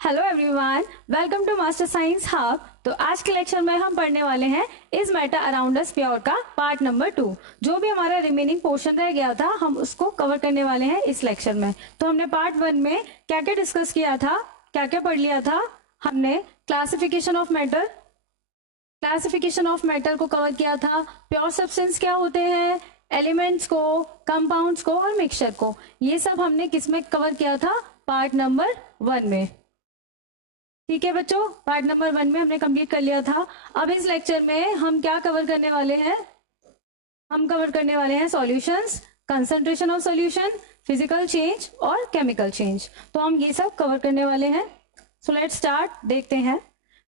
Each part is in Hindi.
Hello everyone, welcome to master science hub. तो आज के लेक्चर में हम पढ़ने वाले हैं is matter around us pure का पार्ट नंबर 2। जो भी हमारा रिमेनिंग पोर्शन रह गया था हम उसको कवर करने वाले हैं इस लेक्चर में। तो हमने पार्ट 1 में क्या क्या डिस्कस किया था, क्या क्या पढ़ लिया था। हमने क्लासिफिकेशन ऑफ मैटर को कवर किया था। प्योर सब्सटेंस क्या होते हैं, एलिमेंट्स को, कंपाउंड्स को और मिक्सचर को, ये सब हमने किस में कवर किया था, पार्ट नंबर 1 में। ठीक है बच्चों, पार्ट नंबर 1 में हमने कंप्लीट कर लिया था। अब इस लेक्चर में हम क्या कवर करने वाले हैं, हम कवर करने वाले हैं solutions, concentration of solution, physical change और केमिकल चेंज। तो हम ये सब कवर करने वाले हैं। सो लेट्स स्टार्ट, देखते हैं।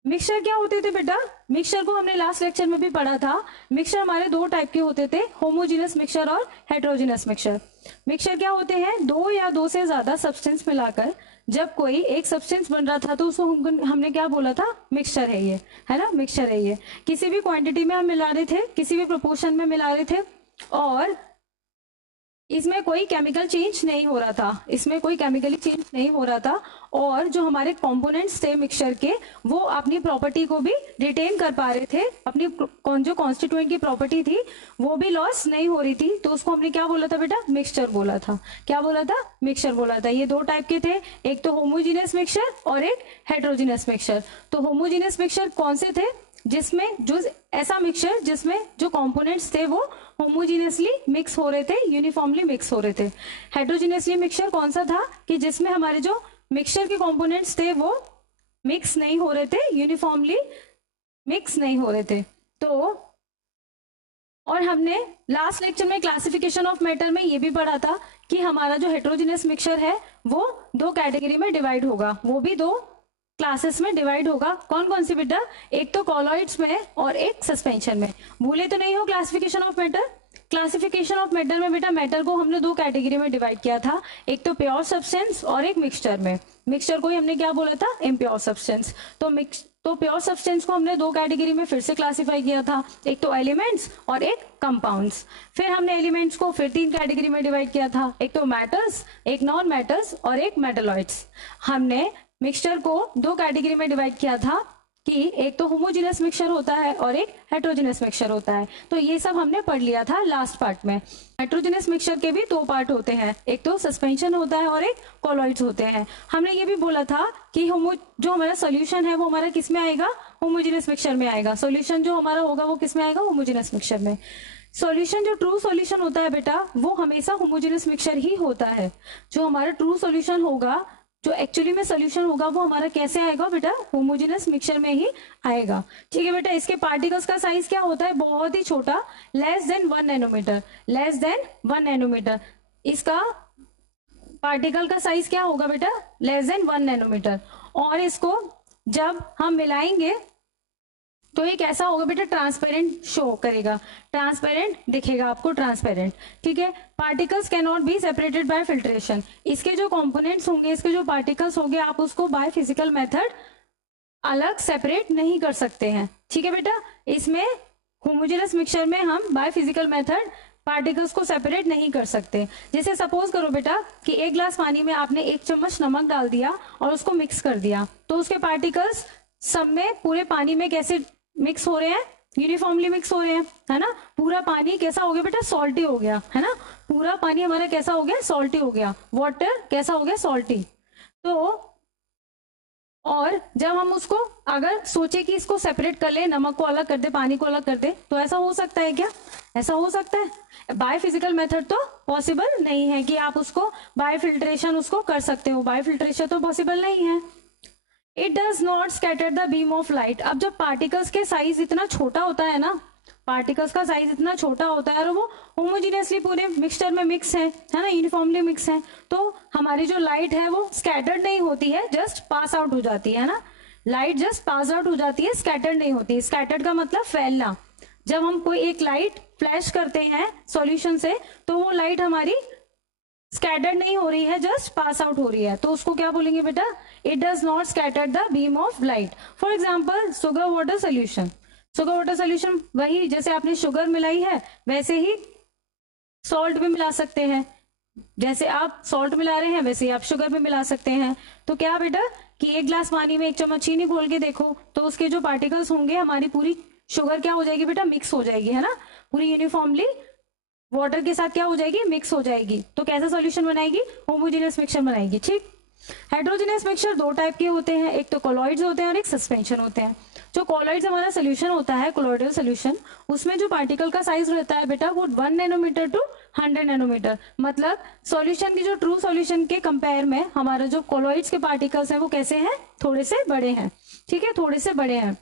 मिक्सचर क्या होते थे बेटा, मिक्सचर को हमने लास्ट लेक्चर में भी पढ़ा था। मिक्सचर हमारे दो टाइप के होते थे, होमोजेनस मिक्सचर और हेटेरोजेनस मिक्सचर। मिक्सचर क्या होते हैं, दो या दो से ज्यादा सब्सटेंस मिलाकर जब कोई एक सब्सटेंस बन रहा था तो उसको हमने क्या बोला था, मिक्सचर है ये, है ना, मिक्सचर है ये। किसी भी क्वांटिटी में हम मिला रहे थे, किसी भी प्रोपोर्शन में मिला रहे थे और इसमें कोई केमिकल चेंज नहीं हो रहा था, इसमें कोई केमिकली चेंज नहीं हो रहा था। और जो हमारे कंपोनेंट्स थे मिक्सचर के, वो अपनी प्रॉपर्टी को भी रिटेन कर पा रहे थे, अपनी जो कॉन्स्टिट्यूएंट की प्रॉपर्टी थी वो भी लॉस नहीं हो रही थी। तो उसको हमने क्या बोला था बेटा, मिक्सचर बोला था। क्या बोला था, मिक्सचर बोला था। ये दो टाइप के थे, एक तो होमोजीनियस मिक्सचर और एक हेटेरोजीनियस मिक्सचर। तो होमोजीनियस मिक्सचर कौन से थे, जिसमें जो ऐसा मिक्सचर जिसमें जो कंपोनेंट्स थे वो होमोजीनियसली मिक्स हो रहे थे, यूनिफॉर्मली मिक्स हो रहे थे। हेटेरोजीनियसली मिक्सचर कौन सा था, कि जिसमें हमारे जो मिक्सचर के कंपोनेंट्स थे वो मिक्स नहीं हो रहे थे, यूनिफॉर्मली मिक्स नहीं हो रहे थे। तो और हमने लास्ट लेक्चर में क्लासिफिकेशन ऑफ मैटर में ये भी पढ़ा था कि हमारा जो हेटेरोजीनियस मिक्सचर है वो दो कैटेगरी में डिवाइड होगा, वो भी दो क्लासेस में डिवाइड होगा। कौन कौन सी बेटा, एक तो कॉलॉइड्स में और एक सस्पेंशन में। भूले तो नहीं हो classification of matter. Classification of matter में बेटा मैटर को हमने दो कैटेगरी में डिवाइड किया था, एक तो प्योर सब्सटेंस और एक मिक्सचर में। मिक्सचर को ही हमने क्या बोला था, इम्प्योर सब्सटेंस। तो प्योर सब्सटेंस को हमने दो कैटेगरी में फिर से क्लासिफाई किया था, एक तो एलिमेंट्स और एक कंपाउंड्स। फिर हमने एलिमेंट्स को फिर तीन कैटेगरी में डिवाइड किया था, एक तो मैटर्स, एक नॉन मैटर्स और एक मेटलॉइड्स। हमने मिक्सचर को दो कैटेगरी में डिवाइड किया था कि एक तो होमोजेनस मिक्सचर होता है और एक हेटेरोजेनस मिक्सचर होता है। तो ये सब हमने पढ़ लिया था लास्ट पार्ट में। हेटेरोजेनस मिक्सचर के भी दो पार्ट होते हैं, एक तो सस्पेंशन होता है और एक कॉलॉइड्स होते हैं। हमने ये भी बोला था कि जो हमारा सोल्यूशन है वो हमारा किस में आएगा, होमोजेनस मिक्सचर में आएगा। सोल्यूशन जो हमारा होगा वो किस में आएगा, होमोजेनस मिक्सचर में। सॉल्यूशन जो ट्रू सॉल्यूशन होता है बेटा वो हमेशा होमोजेनस मिक्सचर ही होता है। जो हमारा ट्रू सॉल्यूशन होगा, जो एक्चुअली में सोल्यूशन होगा, वो हमारा कैसे आएगा बेटा, होमोजेनस मिक्सचर में ही आएगा। ठीक है बेटा, इसके पार्टिकल्स का साइज क्या होता है, बहुत ही छोटा, less than 1 nanometre, less than 1 nanometre. इसका पार्टिकल का साइज क्या होगा बेटा, लेस देन 1 नैनोमीटर। और इसको जब हम मिलाएंगे तो ये कैसा होगा बेटा, ट्रांसपेरेंट शो करेगा, ट्रांसपेरेंट दिखेगा आपको, ट्रांसपेरेंट। ठीक है, particles can not be separated by filtration. इसके जो कंपोनेंट्स होंगे, इसके जो पार्टिकल्स होंगे, आप उसको बाय फिजिकल मेथड अलग सेपरेट नहीं कर सकते हैं। ठीक है बेटा, इसमें होमोजेनस मिक्सचर में हम बाय फिजिकल मेथड पार्टिकल्स को सेपरेट नहीं कर सकते। जैसे सपोज करो बेटा कि एक ग्लास पानी में आपने 1 चम्मच नमक डाल दिया और उसको मिक्स कर दिया, तो उसके पार्टिकल्स सब में पूरे पानी में कैसे मिक्स हो रहे हैं, यूनिफॉर्मली मिक्स हो रहे हैं, है ना। पूरा पानी कैसा हो गया बेटा, सॉल्टी हो गया, है ना। पूरा पानी हमारा कैसा हो गया, सॉल्टी हो गया। वाटर कैसा हो गया, सॉल्टी। तो और जब हम उसको अगर सोचे कि इसको सेपरेट कर ले, नमक को अलग कर दे, पानी को अलग कर दे, तो ऐसा हो सकता है क्या, ऐसा हो सकता है। बाय फिजिकल मेथड तो पॉसिबल नहीं है कि आप उसको बाय फिल्ट्रेशन उसको कर सकते हो, बाय फिल्ट्रेशन तो पॉसिबल नहीं है। It does not scatter the beam of light. अब जब पार्टिकल्स के साइज इतना छोटा होता है ना, पार्टिकल्स का साइज इतना छोटा होता है और वो होमोजीनियसली पूरे मिक्सचर में मिक्स है ना, यूनिफॉर्मली मिक्स है, तो हमारी जो लाइट है वो स्कैटर्ड नहीं होती है, जस्ट पास आउट हो जाती है ना। लाइट जस्ट पास आउट हो जाती है, स्कैटर्ड नहीं होती। स्कैटर्ड का मतलब फैलना। जब हम कोई एक लाइट फ्लैश करते हैं सॉल्यूशन से, तो वो लाइट हमारी स्कैटर्ड नहीं हो रही है, जस्ट पास आउट हो रही है, तो उसको क्या बोलेंगे बेटा, it does not scatter the beam of light. For example sugar water solution. Sugar water solution वही, जैसे आपने शुगर मिलाई है वैसे ही सॉल्ट भी मिला सकते हैं। जैसे आप सॉल्ट मिला रहे हैं वैसे ही आप शुगर भी मिला सकते हैं। तो क्या बेटा कि 1 ग्लास पानी में 1 चम्मच चीनी घोल के देखो, तो उसके जो पार्टिकल्स होंगे हमारी पूरी शुगर क्या हो जाएगी बेटा, मिक्स हो जाएगी, है ना, पूरी यूनिफॉर्मली वाटर के साथ क्या हो जाएगी, मिक्स हो जाएगी। तो कैसा सॉल्यूशन बनाएगी, होमोजेनियस मिक्सचर बनाएगी। ठीक, हेट्रोजेनियस मिक्सचर दो टाइप के होते हैं, एक तो कोलॉइड्स होते हैं और एक सस्पेंशन होते हैं। जो कोलॉइड्स हमारा सोल्यूशन होता है, कोलॉइडल सोल्यूशन, उसमें जो पार्टिकल का साइज रहता है बेटा वो 1 नैनोमीटर टू 100 नैनोमीटर, मतलब सॉल्यूशन की जो ट्रू सॉल्यूशन के कंपेयर में हमारा जो कोलॉइड्स के पार्टिकल्स हैं वो कैसे हैं, थोड़े से बड़े हैं। ठीक है, थोड़े से बड़े हैं।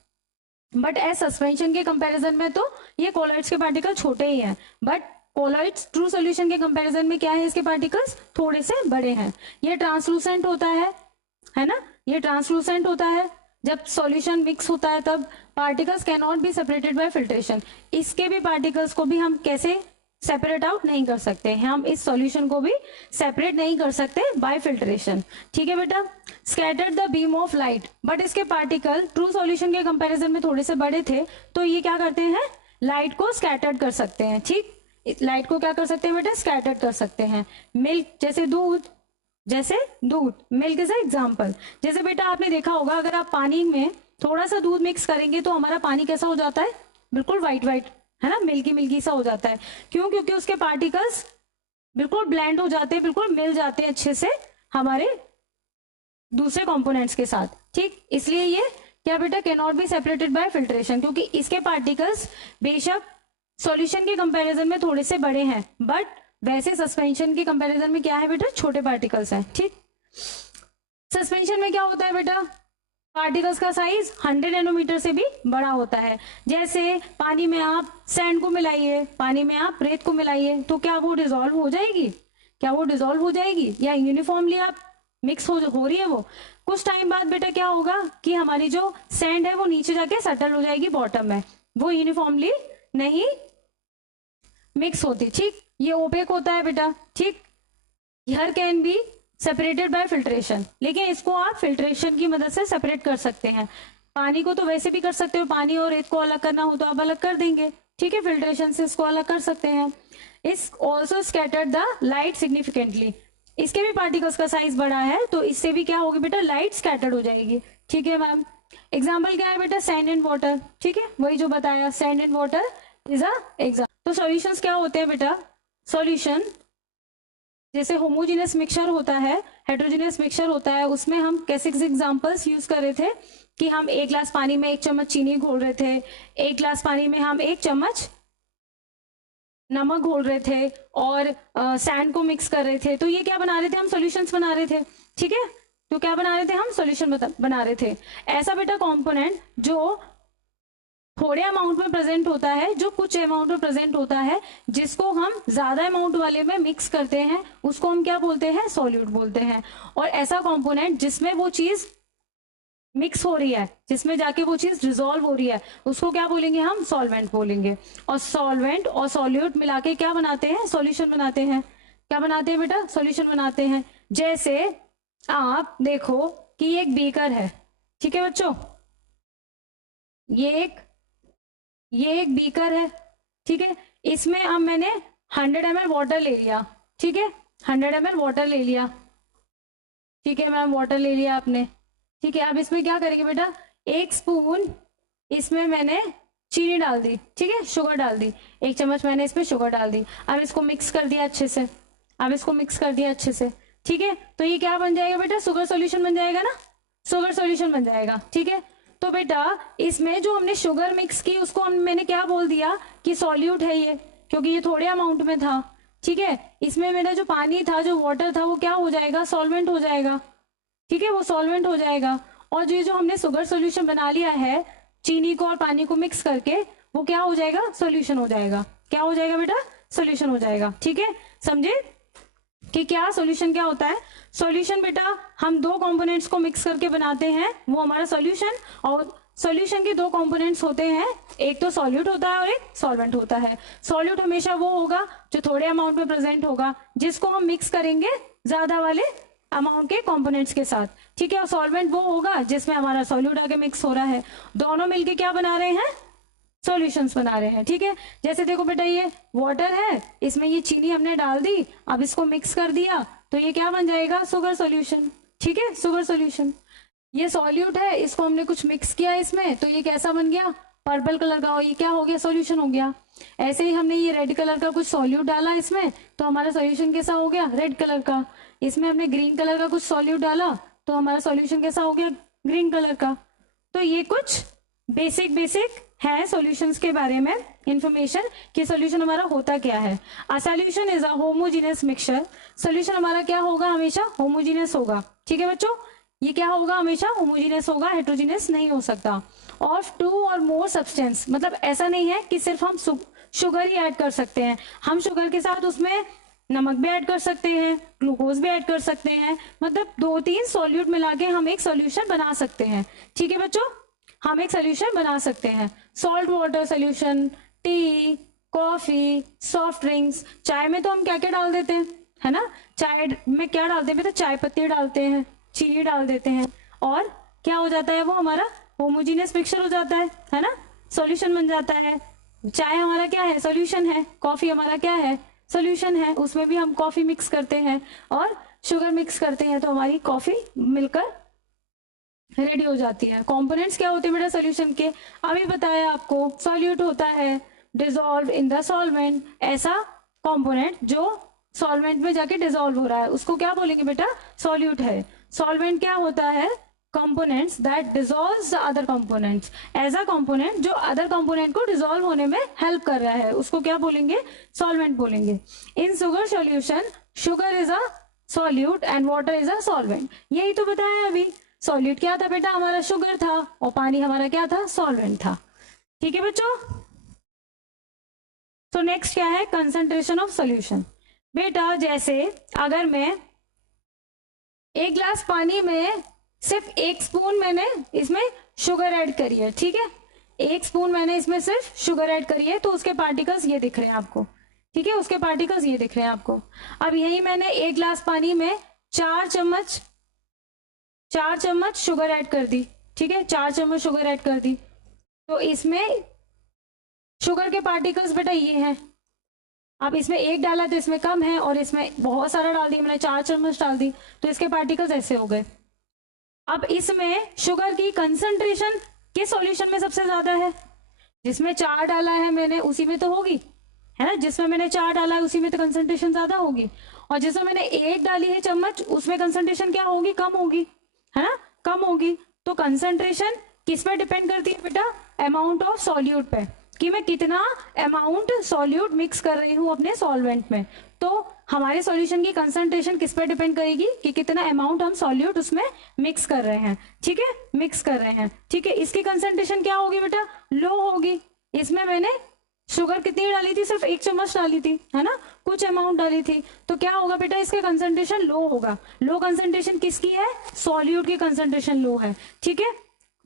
बट एज सस्पेंशन के कंपैरिजन में तो ये कोलॉइड्स के पार्टिकल छोटे ही हैं, बट कोलॉइड्स ट्रू सॉल्यूशन के कंपैरिजन में क्या है, इसके पार्टिकल्स थोड़े से बड़े हैं। ये ट्रांसलूसेंट होता है ना, ये ट्रांसलूसेंट होता है। जब सॉल्यूशन मिक्स होता है तब particles can not be separated by filtration. इसके भी पार्टिकल्स को भी हम कैसे सेपरेट आउट नहीं कर सकते हैं, हम इस सॉल्यूशन को भी सेपरेट नहीं कर सकते बाय फिल्ट्रेशन। ठीक है बेटा, scattered the beam of light, but इसके पार्टिकल ट्रू सॉल्यूशन के कंपैरिजन में थोड़े से बड़े थे, तो ये क्या करते हैं, लाइट को स्कैटर्ड कर सकते हैं। ठीक, लाइट को क्या कर सकते हैं बेटा, स्कैटर्ड कर सकते हैं। मिल्क जैसे दूध, मिल्क इज एग्जाम्पल। जैसे बेटा आपने देखा होगा अगर आप पानी में थोड़ा सा दूध मिक्स करेंगे तो हमारा पानी कैसा हो जाता है, बिल्कुल व्हाइट व्हाइट, है ना, मिल्की मिल्की सा हो जाता है। क्यों, क्योंकि उसके पार्टिकल्स बिल्कुल ब्लेंड हो जाते हैं, बिल्कुल मिल जाते हैं अच्छे से हमारे दूसरे कंपोनेंट्स के साथ। ठीक, इसलिए ये क्या बेटा, can not be separated by filtration, क्योंकि इसके पार्टिकल्स बेशक सॉल्यूशन के कंपैरिजन में थोड़े से बड़े हैं, बट वैसे सस्पेंशन के कंपैरिजन में क्या है बेटा, छोटे पार्टिकल्स हैं। ठीक, सस्पेंशन में क्या होता है बेटा, पार्टिकल्स का साइज 100 नैनोमीटर से भी बड़ा होता है। जैसे पानी में आप सैंड को मिलाइए, पानी में आप रेत को मिलाइए, तो क्या वो डिसॉल्व हो जाएगी, क्या वो डिसॉल्व हो जाएगी, या यूनिफॉर्मली आप मिक्स हो रही है वो। कुछ टाइम बाद बेटा क्या होगा कि हमारी जो सैंड है वो नीचे जाके सेटल हो जाएगी बॉटम में, वो यूनिफॉर्मली नहीं मिक्स होती। ठीक, ये ओपेक होता है बेटा। ठीक, here can be separated by filtration, लेकिन इसको आप फिल्ट्रेशन की मदद से सेपरेट कर सकते हैं। पानी को तो वैसे भी कर सकते हो, पानी और रेत को अलग करना हो तो आप अलग कर देंगे। ठीक है, फिल्ट्रेशन से इसको अलग कर सकते हैं। इस also scattered the light significantly, इसके भी पार्टिकल्स का साइज बड़ा है तो इससे भी क्या होगी बेटा, लाइट स्कैटर्ड हो जाएगी। ठीक है मैम, एग्जाम्पल क्या है बेटा, सैंड एंड वाटर। ठीक है, वही जो बताया, sand and water is a example. तो सॉल्यूशंस क्या होते हैं बेटा, सॉल्यूशन जैसे होमोजेनियस मिक्सचर होता है, हेट्रोजेनियस मिक्सचर होता है, उसमें हम कैसे एग्जांपल्स यूज कर रहे थे कि हम 1 ग्लास पानी में 1 चम्मच चीनी घोल रहे थे, 1 ग्लास पानी में हम 1 चम्मच नमक घोल रहे थे और सैंड को मिक्स कर रहे थे। तो ये क्या बना रहे थे, हम सॉल्यूशंस बना रहे थे। ठीक है, तो क्या बना रहे थे, हम सॉल्यूशन बना रहे थे। ऐसा बेटा कंपोनेंट जो थोड़े अमाउंट में प्रेजेंट होता है, जो कुछ अमाउंट में प्रेजेंट होता है, जिसको हम ज्यादा अमाउंट वाले में मिक्स करते हैं, उसको हम क्या बोलते हैं, सॉल्यूट बोलते हैं। और ऐसा कंपोनेंट जिसमें वो चीज मिक्स हो रही है, जिसमें जाके वो चीज डिसॉल्व हो रही है, उसको क्या बोलेंगे, हम सॉल्वेंट बोलेंगे। और सॉल्वेंट और सॉल्यूट मिला के क्या बनाते हैं, सॉल्यूशन बनाते हैं। क्या बनाते हैं बेटा, सॉल्यूशन बनाते हैं। जैसे आप देखो कि ये एक बीकर है। ठीक है बच्चों, ये एक बीकर है। ठीक है, इसमें अब मैंने 100 ml वाटर ले लिया। ठीक है, 100 ml वाटर ले लिया। ठीक है मैम, वाटर ले लिया आपने। ठीक है, अब इसमें क्या करेंगे बेटा, 1 स्पून इसमें मैंने चीनी डाल दी। ठीक है, शुगर डाल दी, 1 चम्मच मैंने इसमें शुगर डाल दी। अब इसको मिक्स कर दिया अच्छे से, अब इसको मिक्स कर दिया अच्छे से। ठीक है, तो ये क्या बन जाएगा बेटा, शुगर सॉल्यूशन बन जाएगा ना, शुगर सॉल्यूशन बन जाएगा। ठीक है, तो बेटा इसमें जो हमने शुगर मिक्स की उसको मैंने क्या बोल दिया कि सॉल्यूट है ये, क्योंकि ये थोड़े अमाउंट में था। ठीक है, इसमें मेरा जो पानी था, जो वाटर था, वो क्या हो जाएगा, सॉल्वेंट हो जाएगा। ठीक है, वो सॉल्वेंट हो जाएगा। और जो हमने शुगर सॉल्यूशन बना लिया है चीनी को और पानी को मिक्स करके, वो क्या हो जाएगा, सॉल्यूशन हो जाएगा। क्या हो जाएगा बेटा, सॉल्यूशन हो जाएगा। ठीक है, समझे कि क्या सॉल्यूशन क्या होता है। सॉल्यूशन बेटा हम 2 कंपोनेंट्स को मिक्स करके बनाते हैं, वो हमारा सॉल्यूशन। और सॉल्यूशन के 2 कंपोनेंट्स होते हैं, एक तो सॉल्यूट होता है और एक सॉल्वेंट होता है। सॉल्यूट हमेशा वो होगा जो थोड़े अमाउंट में प्रेजेंट होगा, जिसको हम मिक्स करेंगे ज्यादा वाले अमाउंट के कंपोनेंट्स के साथ। ठीक है, और सॉल्वेंट वो होगा जिसमें हमारा सॉल्यूट आके मिक्स हो रहा है। दोनों मिलके क्या बना रहे हैं, सॉल्यूशंस बना रहे हैं। ठीक है, जैसे देखो बेटा ये वाटर है, इसमें ये चीनी हमने डाल दी, अब इसको मिक्स कर दिया, तो ये क्या बन जाएगा, शुगर सॉल्यूशन। ठीक है, शुगर सॉल्यूशन। ये सॉल्यूट है, इसको हमने कुछ मिक्स किया इसमें, तो ये कैसा बन गया, पर्पल कलर का, और ये क्या हो गया, सॉल्यूशन हो गया। ऐसे ही हमने ये रेड कलर का कुछ सॉल्यूट डाला इसमें, तो हमारा सॉल्यूशन कैसा हो गया, रेड कलर का। इसमें हमने ग्रीन कलर का कुछ सॉल्यूट डाला, तो हमारा सॉल्यूशन कैसा हो गया, ग्रीन कलर का। तो ये कुछ बेसिक है सॉल्यूशंस के बारे में इंफॉर्मेशन कि सॉल्यूशन हमारा होता क्या है। A solution is a homogeneous mixture. Solution हमारा क्या होगा, हमेशा होमोजेनियस होगा। ठीक है बच्चों, ये क्या होगा, हमेशा होमोजेनियस होगा, हेट्रोजेनियस नहीं हो सकता। ऑफ 2 और मोर सब्सटेंस, मतलब ऐसा नहीं है कि सिर्फ हम शुगर ही ऐड कर सकते हैं, हम शुगर के साथ उसमें नमक भी ऐड कर सकते हैं, ग्लूकोज भी ऐड कर सकते हैं, मतलब 2-3 सॉल्यूट मिला के हम एक सॉल्यूशन बना सकते हैं। ठीक है बच्चों, हम एक सोल्यूशन बना सकते हैं। Salt water solution, T, coffee, soft drinks. चाय में तो हम क्या क्या डाल देते हैं, है ना, चाय में क्या डालते हैं, तो चाय पत्ती डालते हैं, चीनी डाल देते हैं, और क्या हो जाता है, वो हमारा होमोजीनियस मिक्सचर हो जाता है ना, सॉल्यूशन बन जाता है। चाय हमारा क्या है, सॉल्यूशन है। कॉफी हमारा क्या है, सॉल्यूशन है। उसमें भी हम कॉफी मिक्स करते हैं और शुगर मिक्स करते हैं, तो हमारी कॉफी मिलकर रेडी हो जाती है। कंपोनेंट्स क्या होते हैं बेटा सॉल्यूशन के, अभी बताया आपको, सॉल्यूट होता है डिसॉल्व इन द सॉल्वेंट, ऐसा कंपोनेंट जो सॉल्वेंट में जाके डिसॉल्व हो रहा है उसको क्या बोलेंगे बेटा, सॉल्यूट है। सॉल्वेंट क्या होता है, components that dissolves the other components, ऐसा कंपोनेंट जो अदर कंपोनेंट को डिसॉल्व होने में हेल्प कर रहा है, उसको क्या बोलेंगे, सॉल्वेंट बोलेंगे। इन sugar solution, sugar is a solute and water is a solvent. यही तो बताया अभी, सॉल्यूट क्या था बेटा, हमारा शुगर था, और पानी हमारा क्या था, सॉल्वेंट था। ठीक है बच्चों, तो नेक्स्ट क्या है, कंसंट्रेशन ऑफ सॉल्यूशन। बेटा जैसे अगर मैं एक ग्लास पानी में सिर्फ 1 स्पून मैंने इसमें शुगर ऐड करी है, ठीक है, 1 स्पून मैंने इसमें सिर्फ शुगर ऐड करी है, तो उसके पार्टिकल्स ये दिख रहे हैं आपको। ठीक है, उसके पार्टिकल्स ये दिख रहे हैं आपको। अब यही मैंने 1 ग्लास पानी में 4 चम्मच शुगर ऐड कर दी। ठीक है, 4 चम्मच शुगर ऐड कर दी, तो इसमें शुगर के पार्टिकल्स बेटा ये हैं। अब इसमें 1 डाला तो इसमें कम है, और इसमें बहुत सारा डाल दिया मैंने, 4 चम्मच डाल दी, तो इसके पार्टिकल्स ऐसे हो गए। अब इसमें शुगर की कंसंट्रेशन किस सॉल्यूशन में सबसे ज्यादा है, जिसमें 4 डाला है मैंने उसी में तो होगी, है ना, जिसमें मैंने 4 डाला है उसी में तो कंसंट्रेशन ज्यादा होगी, और जिसमें मैंने 1 डाली है चम्मच उसमें कंसंट्रेशन क्या होगी, कम होगी, है ना, कम होगी। तो कंसंट्रेशन किस पे डिपेंड करती है बेटा, अमाउंट ऑफ सॉल्यूट पे, कि मैं कितना अमाउंट सॉल्यूट मिक्स कर रही हूँ अपने सॉल्वेंट में। तो हमारे सॉल्यूशन की कंसंट्रेशन किस पे डिपेंड करेगी, कि कितना अमाउंट हम सॉल्यूट उसमें मिक्स कर रहे हैं। ठीक है, मिक्स कर रहे हैं, ठीक है, इसकी कंसंट्रेशन क्या होगी बेटा, लो होगी। इसमें मैंने शुगर कितनी डाली थी, सिर्फ 1 चम्मच डाली थी, है ना, कुछ अमाउंट डाली थी, तो क्या होगा बेटा, इसका कंसंट्रेशन लो होगा। लो कंसंट्रेशन किसकी है, सॉल्यूट की कंसंट्रेशन लो है। ठीक है,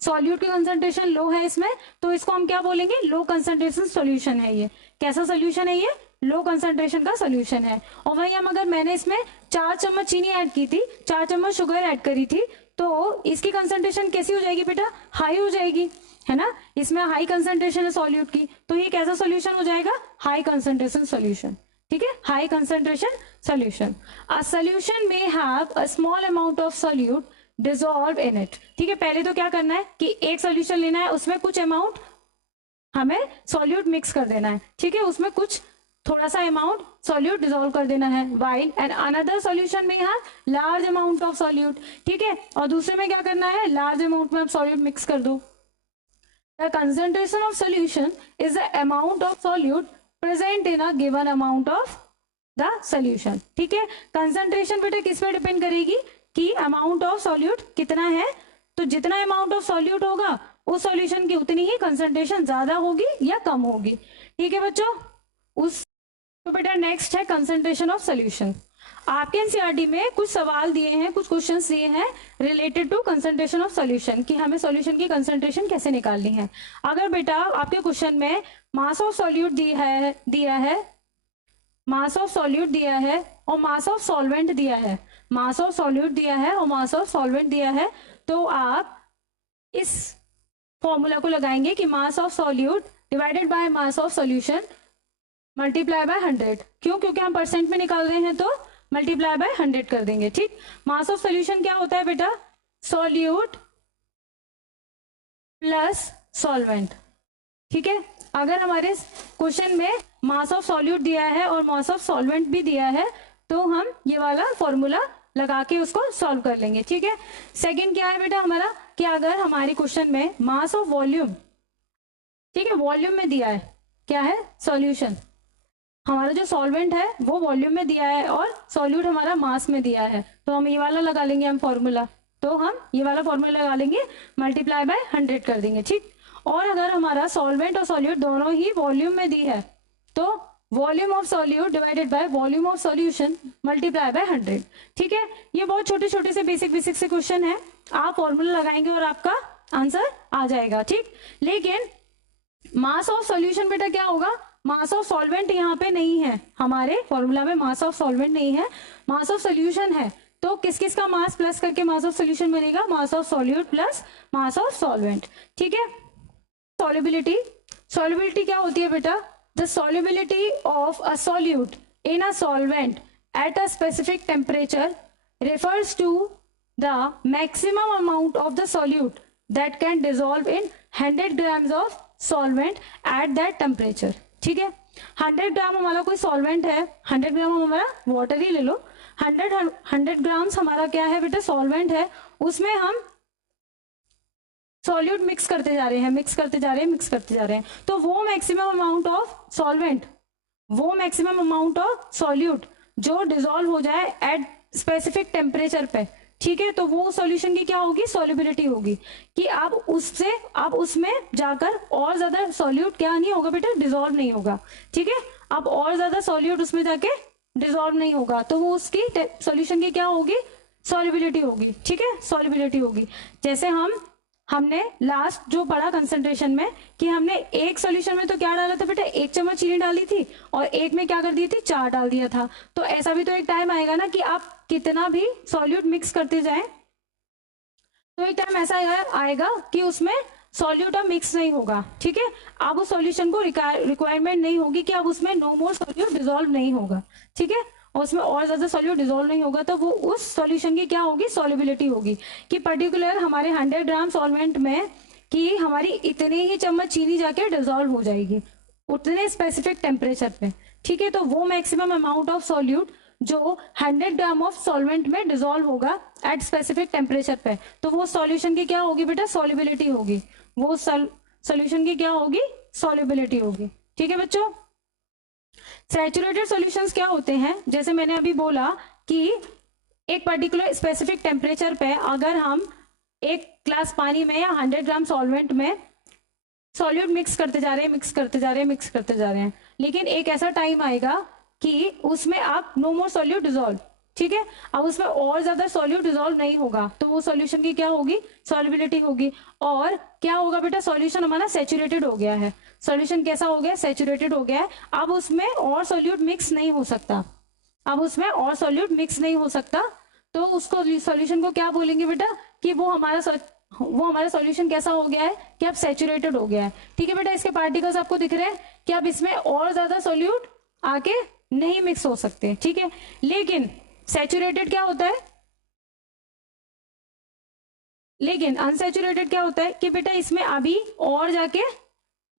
सॉल्यूट की कंसंट्रेशन लो है इसमें, तो इसको हम क्या बोलेंगे, लो कंसंट्रेशन सॉल्यूशन है ये। कैसा सॉल्यूशन है ये, लो कंसंट्रेशन का सॉल्यूशन है। और वही हम अगर मैंने इसमें 4 चम्मच चीनी ऐड की थी, 4 चम्मच शुगर ऐड करी थी, तो इसकी कंसंट्रेशन कैसी हो जाएगी बेटा, हाई हो जाएगी, है ना, इसमें हाई कंसंट्रेशन है सॉल्यूट की, तो ये कैसा सॉल्यूशन हो जाएगा, हाई कंसंट्रेशन सॉल्यूशन। ठीक है, high concentration solution. A solution में have a small amount of solute dissolve in it. ठीक है, पहले तो क्या करना है कि एक सॉल्यूशन लेना है, उसमें कुछ अमाउंट हमें सॉल्यूट मिक्स कर देना है। ठीक है, उसमें कुछ थोड़ा सा अमाउंट सॉल्यूट डिसॉल्व कर देना है, वाइल एंड अनदर सॉल्यूशन में है लार्ज अमाउंट ऑफ सॉल्यूट। ठीक है, और दूसरे में क्या करना है, लार्ज अमाउंट में आप सॉल्यूट मिक्स कर दो। The concentration of solution is the amount of solute present in a given amount of the solution. ठीक है, कंसंट्रेशन बेटा किस पे डिपेंड करेगी, कि अमाउंट ऑफ सॉल्यूट कितना है, तो जितना अमाउंट ऑफ सॉल्यूट होगा उस सॉल्यूशन की उतनी ही कंसंट्रेशन ज्यादा होगी या कम होगी। ठीक है बच्चों, उस तो बेटा नेक्स्ट है कंसंट्रेशन ऑफ सॉल्यूशन। आपके एनसीईआरटी में कुछ सवाल दिए हैं, कुछ क्वेश्चंस दिए हैं related to concentration of solution, कि हमें सॉल्यूशन की कंसंट्रेशन कैसे निकालनी है। अगर बेटा आपके क्वेश्चन में मास ऑफ सॉल्यूट दिया है मास ऑफ सॉल्यूट दिया है और मास ऑफ सॉल्वेंट दिया है, मास ऑफ सॉल्यूट दिया है और मास ऑफ सॉल्वेंट दिया है, तो आप इस फॉर्मूला को लगाएंगे कि mass of solute divided by mass of solution multiply by 100। क्यों, क्योंकि हम परसेंट में निकाल रहे हैं, तो मल्टीप्लाई बाय 100 कर देंगे। ठीक, मास ऑफ सॉल्यूशन क्या होता है बेटा, सॉल्यूट प्लस सॉल्वेंट। ठीक है, अगर हमारे क्वेश्चन में मास ऑफ सॉल्यूट दिया है और मास ऑफ सॉल्वेंट भी दिया है तो हम ये वाला फॉर्मूला लगा के उसको सॉल्व कर लेंगे। ठीक है, सेकंड क्या है बेटा हमारा कि अगर हमारे क्वेश्चन में मास ऑफ वॉल्यूम, ठीक है, वॉल्यूम में दिया है, क्या है, सॉल्यूशन, हमारा जो सॉल्वेंट है वो वॉल्यूम में दिया है और सॉल्यूट हमारा मास में दिया है, तो हम ये वाला लगा लेंगे हम फॉर्मूला, तो हम ये वाला फॉर्मूला लगा लेंगे, मल्टीप्लाई बाय 100 कर देंगे। ठीक, और अगर हमारा सॉल्वेंट और सॉल्यूट दोनों ही वॉल्यूम में दी है तो volume of solute divided by volume of solution multiply by 100। ठीक है, ये बहुत छोटे छोटे से बेसिक से क्वेश्चन है, आप फॉर्मूला लगाएंगे और आपका आंसर आ जाएगा। ठीक, लेकिन मास ऑफ सॉल्यूशन बेटा क्या होगा, मास ऑफ सॉल्वेंट यहाँ पे नहीं है, हमारे फॉर्मूला में मास ऑफ सॉल्वेंट नहीं है, मास ऑफ सॉल्यूशन है, तो किस किस का मास प्लस करके मास ऑफ सॉल्यूशन बनेगा, mass of solute plus mass of solvent. ठीक है, सॉल्युबिलिटी, सॉल्युबिलिटी क्या होती है बेटा, the solubility of a solute in a solvent eight a specific temperature refers to the maximum amount of the solute that can dissolve in 100 grams of solvent at that temperature। ठीक है, 100 ग्राम हमारा कोई सॉल्वेंट है, 100 ग्राम हमारा वाटर ही ले लो, 100 ग्राम्स हमारा क्या है बेटा, सॉल्वेंट है, उसमें हम सॉल्यूट मिक्स करते जा रहे हैं, मिक्स करते जा रहे हैं, मिक्स करते जा रहे हैं, तो वो मैक्सिमम अमाउंट ऑफ सॉल्वेंट, वो मैक्सिमम अमाउंट ऑफ सॉल्यूट जो डिसॉल्व हो जाए एट स्पेसिफिक टेम्परेचर पे, ठीक है, तो वो सॉल्यूशन की क्या होगी, सॉल्युबिलिटी होगी, कि आप उससे आप उसमें जाकर और ज्यादा सॉल्यूट क्या नहीं होगा बेटा, डिसॉल्व नहीं होगा। ठीक है, अब और ज्यादा सॉल्यूट उसमें जाके डिसॉल्व नहीं होगा तो वो उसकी सॉल्यूशन की क्या होगी, सॉल्युबिलिटी होगी। ठीक है, सॉल्युबिलिटी होगी, जैसे हमने लास्ट जो पढ़ा कंसंट्रेशन में कि हमने एक सॉल्यूशन में तो क्या डाला था बेटा, 1 चम्मच चीनी डाली थी और एक में क्या कर दी थी, 4 डाल दिया था, तो ऐसा भी तो एक टाइम आएगा ना कि आप कितना भी सॉल्यूट मिक्स करते जाएं तो एक टाइम ऐसा आएगा कि उसमें सॉल्यूट अब मिक्स नहीं होगा। ठीक है, अब उस सॉल्यूशन को रिक्वायरमेंट नहीं होगी कि अब उसमें नो मोर सॉल्यूट डिसॉल्व नहीं होगा। ठीक है, और उसमें और ज्यादा सॉल्यूट डिसॉल्व नहीं होगा तो वो उस सॉल्यूशन की क्या होगी, सॉल्युबिलिटी होगी, कि पर्टिकुलर हमारे 100 ग्राम सॉल्वेंट में कि हमारी इतने ही चम्मच चीनी जाके डिसॉल्व हो जाएगी उतने स्पेसिफिक टेम्परेचर पे। ठीक है, तो वो मैक्सिमम अमाउंट ऑफ सॉल्यूट जो 100 ग्राम ऑफ सॉल्वेंट में डिसॉल्व होगा एट स्पेसिफिक टेम्परेचर पे, तो वो सॉल्यूशन की क्या होगी बेटा, सॉल्युबिलिटी होगी, वो सॉल्यूशन की क्या होगी, सॉल्युबिलिटी होगी। ठीक है बच्चों, सैचुरेटेड सॉल्यूशंस क्या होते हैं, जैसे मैंने अभी बोला कि एक पर्टिकुलर स्पेसिफिक टेम्परेचर पे अगर हम एक ग्लास पानी में या 100 ग्राम सॉल्वेंट में सॉल्यूट मिक्स करते जा रहे हैं, मिक्स करते जा रहे हैं, मिक्स करते जा रहे हैं, लेकिन एक ऐसा टाइम आएगा कि उसमें आप नो मोर सॉल्यूट डिसॉल्व, ठीक है, अब उसमें और ज्यादा सॉल्यूट डिसॉल्व नहीं होगा तो वो सॉल्यूशन की क्या होगी, सॉल्युबिलिटी होगी, और क्या होगा बेटा, सॉल्यूशन हमारा सैचुरेटेड हो गया है, सॉल्यूशन कैसा हो गया, सैचुरेटेड हो गया है, अब उसमें और सॉल्यूट मिक्स नहीं हो सकता, अब उसमें और सॉल्यूट मिक्स नहीं हो सकता, तो उसको सॉल्यूशन को क्या बोलेंगे बेटा, कि वो हमारा सॉल्यूशन कैसा हो गया है, कि अब सैचुरेटेड हो गया है। ठीक है बेटा, इसके पार्टिकल्स आपको दिख रहे हैं कि अब इसमें और ज्यादा सॉल्यूट आके नहीं मिक्स हो सकते। ठीक है, लेकिन सैचुरेटेड क्या होता है, लेकिन अनसैचुरेटेड क्या होता है कि बेटा इसमें अभी और जाके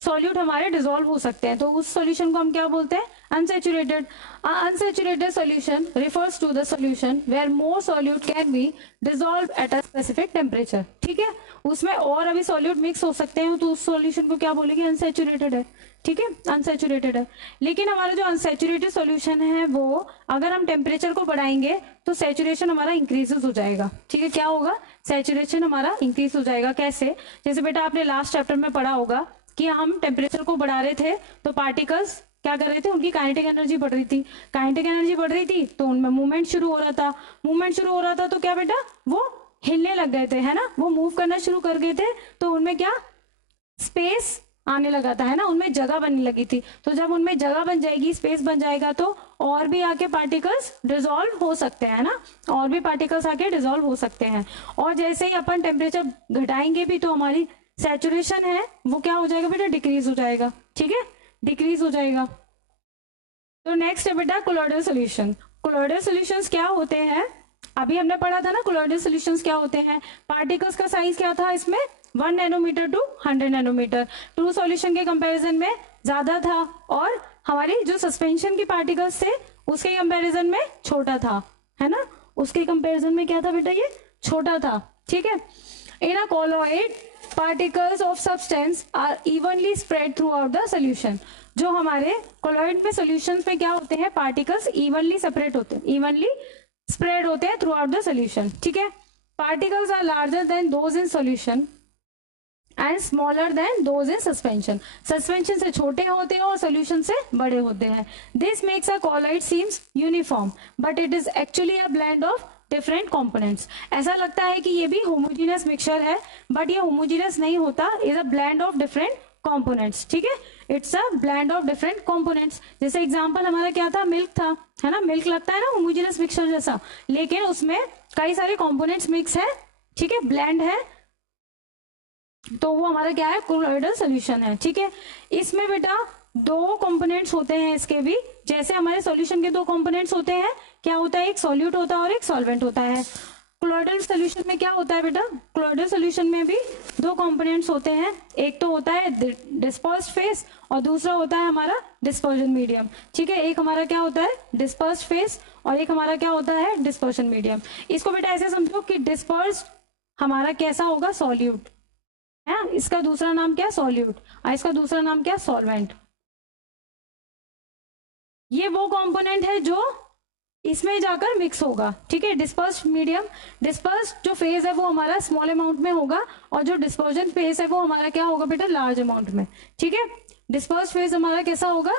सॉल्यूट हमारे डिसॉल्व हो सकते हैं, तो उस सॉल्यूशन को हम क्या बोलते हैं, unsaturated. Unsaturated solution refers to the solution where more solute can be dissolve at a specific temperature. ठीक है, उसमें और अभी सॉल्यूट मिक्स हो सकते हैं तो उस सॉल्यूशन को क्या बोलेंगे, अनसैचुरेटेड है। ठीक है, अनसैचुरेटेड है, लेकिन हमारा जो अनसैचुरेटेड सॉल्यूशन है वो अगर हम टेम्परेचर को बढ़ाएंगे तो सैचुरेशन हमारा इंक्रीजेस हो जाएगा। ठीक है, क्या होगा, सैचुरेशन हमारा इंक्रीज हो जाएगा। कैसे, जैसे बेटा आपने लास्ट चैप्टर में पढ़ा होगा कि हम टेम्परेचर को बढ़ा रहे थे तो पार्टिकल्स क्या कर रहे थे, उनकी काइनेटिक एनर्जी बढ़ रही थी, काइनेटिक एनर्जी बढ़ रही थी तो उनमें मूवमेंट शुरू हो रहा था, मूवमेंट शुरू हो रहा था तो क्या बेटा, वो हिलने लग गए थे, है ना, वो मूव करना शुरू कर गए थे, तो उनमें क्या स्पेस आने लगा था, है ना, उनमें जगह बनने लगी थी, तो जब उनमें जगह बन जाएगी, स्पेस बन जाएगा तो और भी आके पार्टिकल्स डिसॉल्व हो सकते हैं ना, और भी पार्टिकल्स आके डिसॉल्व हो सकते हैं, और जैसे ही अपन टेम्परेचर घटाएंगे भी तो हमारी सैचुरेशन है वो क्या हो जाएगा बेटा, डिक्रीज हो जाएगा। ठीक है, डिक्रीज हो जाएगा। तो नेक्स्ट है बेटा कोलॉइडल सॉल्यूशन। कोलॉइडल सॉल्यूशंस क्या होते हैं, अभी हमने पढ़ा था ना, कोलॉइडल सॉल्यूशंस क्या होते हैं, पार्टिकल्स का साइज क्या था इसमें, 1 nanometre to 100 nanometre. True solution के कंपैरिजन में ज्यादा था और हमारी जो सस्पेंशन की पार्टिकल्स थे उसके कंपैरिजन में छोटा था, है ना, उसके कंपैरिजन में क्या था बेटा, ये छोटा था, ठीक है। In a colloid particles of substance are evenly spread throughout the solution. जो हमारे कॉलॉइड में सोल्यूशन में क्या होते हैं, पार्टिकल्स इवनली सेपरेट होते हैं, इवनली स्प्रेड होते हैं थ्रू आउट द सोल्यूशन, ठीक है। Particles are larger than those in solution and smaller than those in suspension. Suspension से छोटे होते हैं और सोल्यूशन से बड़े होते हैं। This makes a colloid seems uniform but it is actually a blend of different components. ऐसा लगता है कि ये भी होमोजीनियस मिक्सचर है, बट ये होमोजीनियस नहीं होता, is a blend of different components, ठीक है। It's a blend of different components. जैसे एग्जांपल हमारा क्या था, मिल्क था, है ना। मिल्क लगता है ना होमोजीनियस मिक्सचर जैसा, लेकिन उसमें कई सारे कंपोनेंट्स मिक्स है, ठीक है, ब्लेंड है, तो वो हमारा क्या है, कोलोइडल सॉल्यूशन है, ठीक है। इसमें बेटा दो कंपोनेंट्स होते हैं इसके भी, जैसे हमारे सॉल्यूशन के दो कंपोनेंट्स होते हैं, क्या होता है, एक सॉल्यूट होता है और एक सॉल्वेंट होता है। कोलोइडल सॉल्यूशन में क्या होता है बेटा, कोलोइडल सॉल्यूशन में भी दो कंपोनेंट्स होते हैं, एक तो होता है डिस्पर्स्ड फेस और दूसरा होता है हमारा डिस्पर्जन मीडियम, ठीक है। एक हमारा क्या होता है, डिस्पर्स्ड फेस और एक हमारा क्या होता है, डिस्पर्जन मीडियम। इसको बेटा ऐसे समझो कि डिस्पर्स्ड हमारा कैसा होगा, सॉल्यूट है, इसका दूसरा नाम क्या, सॉल्यूट, और इसका दूसरा नाम क्या, सॉल्वेंट। ये वो कंपोनेंट है जो इसमें जाकर मिक्स होगा, ठीक है। डिस्पर्स्ड मीडियम, डिस्पर्स्ड जो फेज है वो हमारा स्मॉल अमाउंट में होगा और जो डिस्पर्जन फेज है वो हमारा क्या होगा बेटा, लार्ज अमाउंट में, ठीक है। डिस्पर्स्ड फेज हमारा कैसा होगा,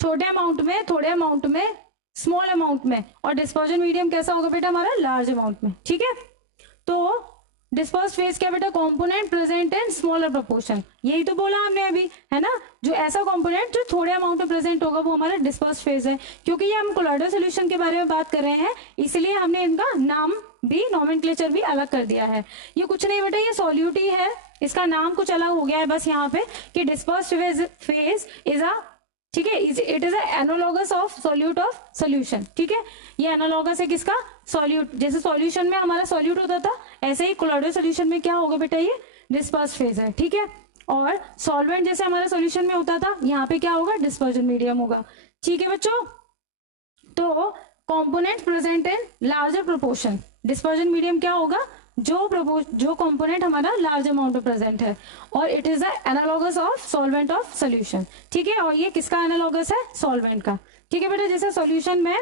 छोटे अमाउंट में, थोड़े अमाउंट में, स्मॉल अमाउंट में, और डिस्पर्जन मीडियम कैसा होगा बेटा, हमारा लार्ज अमाउंट में, ठीक है। तो डिस्पर्स फेज क्या बेटा, component present in smaller proportion, यही तो बोला हमने अभी, है ना। जो ऐसा कंपोनेंट जो थोड़े अमाउंट में प्रेजेंट होगा वो हमारा डिस्पर्स फेज है। क्योंकि ये हम कोलोइडल सॉल्यूशन के बारे में बात कर रहे हैं, इसलिए हमने इनका नाम भी, नोमेनक्लेचर भी अलग कर दिया है। ये कुछ नहीं बेटा, ये सॉल्यूट ही है, इसका नाम कुछ अलग हो गया है बस यहाँ पे, कि डिस्पर्स फेज इज अ, ठीक है, it is analogous of solute of solution, ठीक है। ये एनालॉगस है किसका, सॉल्यूट। जैसे सॉल्यूशन में हमारा सॉल्यूट होता था, ऐसे ही कोलोइडल सॉल्यूशन में क्या होगा बेटा, ये डिस्पर्स फेज है, ठीक है। और सॉल्वेंट जैसे हमारा सॉल्यूशन में होता था, यहाँ पे क्या होगा, डिस्पर्जन मीडियम होगा, ठीक है बच्चों। तो component present in larger proportion, dispersion medium क्या होगा, जो कंपोनेंट हमारा लार्ज अमाउंट में प्रेजेंट है, और it is the analogous of solvent of solution, ठीक है। और ये किसका एनालॉगस है, सॉल्वेंट का, ठीक है बेटा। जैसे सॉल्यूशन में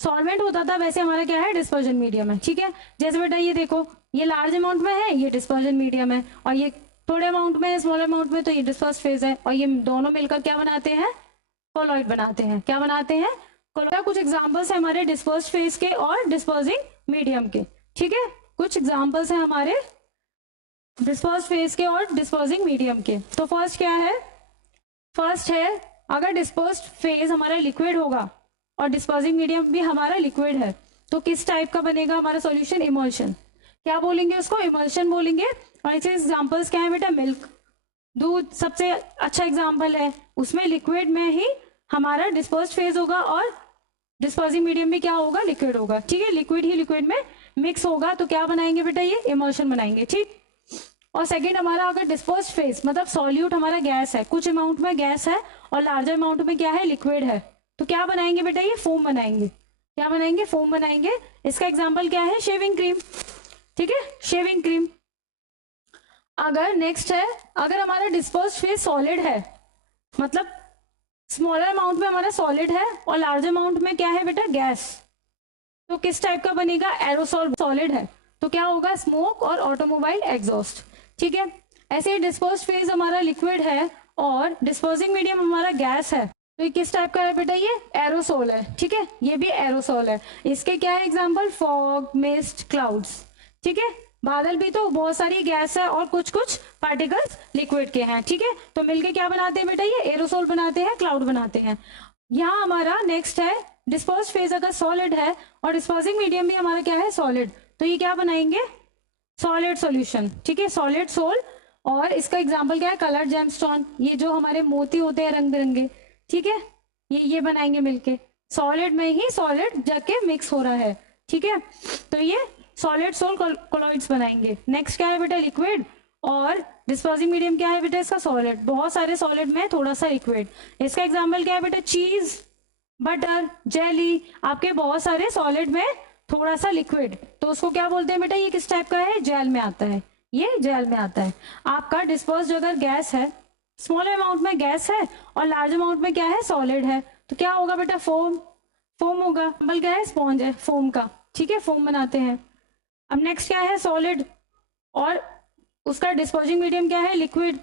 सॉल्वेंट होता था वैसे हमारा क्या है, डिस्पर्जन मीडियम है, ठीक है। जैसे बेटा ये देखो, ये लार्ज अमाउंट में है, ये डिस्पर्जन मीडियम है, और ये थोड़े अमाउंट में है, स्मॉल अमाउंट में, तो ये डिस्पर्स फेज है, और ये दोनों मिलकर क्या बनाते हैं, कोलॉइड बनाते हैं। क्या बनाते हैं, कोलॉइड। कुछ एग्जांपल्स है हमारे डिस्पर्स फेज के और डिस्पर्सिंग मीडियम के, ठीक है। कुछ एग्जांपल्स हैं हमारे डिस्पर्स फेज के और डिस्पर्सिंग मीडियम के। तो फर्स्ट क्या है, फर्स्ट है, अगर डिस्पर्स्ड फेज हमारा लिक्विड होगा और डिस्पर्सिंग मीडियम भी हमारा लिक्विड है, तो किस टाइप का बनेगा हमारा सॉल्यूशन, इमल्शन। क्या बोलेंगे उसको, इमल्शन बोलेंगे। और इसके एग्जांपल्स क्या है बेटा, मिल्क, दूध सबसे अच्छा एग्जांपल है, उसमें लिक्विड में ही हमारा डिस्पर्स्ड फेज होगा और डिस्पर्सिंग मीडियम में क्या होगा, लिक्विड होगा, ठीक है। लिक्विड ही लिक्विड में मिक्स होगा, तो क्या बनाएंगे बेटा, ये इमल्शन बनाएंगे, ठीक। और सेकंड हमारा, अगर डिस्पर्स्ड फेज मतलब सॉल्यूट हमारा गैस है, कुछ अमाउंट में गैस है और लार्जर अमाउंट में क्या है, लिक्विड है, तो क्या बनाएंगे बेटा, ये फोम बनाएंगे। क्या बनाएंगे, फोम बनाएंगे। इसका एग्जांपल क्या है, शेविंग क्रीम, ठीक है, शेविंग क्रीम। अगर नेक्स्ट है, अगर हमारा डिस्पर्स्ड फेज सॉलिड है, मतलब स्मॉलर अमाउंट में हमारा सॉलिड है और लार्ज अमाउंट में क्या है बेटा, गैस, तो किस टाइप का बनेगा, एरोसॉल। सॉलिड है तो क्या होगा, स्मोक और ऑटोमोबाइल एग्जॉस्ट, ठीक है। ऐसे ही डिस्पर्स्ड फेज हमारा लिक्विड है और डिस्पर्सिंग मीडियम हमारा गैस है, तो ये किस टाइप का है बेटा, ये एरोसोल है, ठीक है, ये भी एरोसोल है। इसके क्या है एग्जांपल, फॉग, मिस्ट, क्लाउड्स, ठीक है। बादल भी तो बहुत सारी गैस है और कुछ कुछ पार्टिकल्स लिक्विड के हैं, ठीक है। तो मिलके क्या बनाते हैं बेटा, ये एरोसोल बनाते हैं, क्लाउड बनाते हैं। यहाँ हमारा नेक्स्ट है, डिस्पर्स्ड फेज अगर सॉलिड है और डिस्पर्सिंग मीडियम भी हमारा क्या है, सॉलिड, तो ये क्या बनाएंगे, सॉलिड सॉल्यूशन, ठीक है, सॉलिड सोल। और इसका एग्जांपल क्या है, कलर जेमस्टोन, ये जो हमारे मोती होते हैं रंग बिरंगे, ठीक है, ये बनाएंगे मिलके, सॉलिड में ही सॉलिड जाके मिक्स हो रहा है, ठीक है। तो ये सॉलिड सोल कोलॉइड्स बनाएंगे। नेक्स्ट क्या है बेटा, लिक्विड, और डिस्पोजिंग मीडियम क्या है बेटा इसका, सॉलिड। बहुत सारे सॉलिड में थोड़ा सा लिक्विड। इसका एग्जाम्पल क्या है बेटा, चीज, बटर, जेली, आपके बहुत सारे सॉलिड में थोड़ा सा लिक्विड, तो उसको क्या बोलते हैं बेटा, ये किस टाइप का है, जेल में आता है, ये जेल में आता है। आपका डिस्पर्स अगर गैस है, स्मॉल अमाउंट में गैस है और लार्ज अमाउंट में क्या है, सॉलिड है, तो क्या होगा बेटा, फोम, फोम होगा। एग्जाम्पल क्या है, स्पॉन्ज है फोम का, ठीक है, फोम बनाते हैं। अब नेक्स्ट क्या है, सॉलिड, और उसका डिस्पोजिंग मीडियम क्या है, लिक्विड,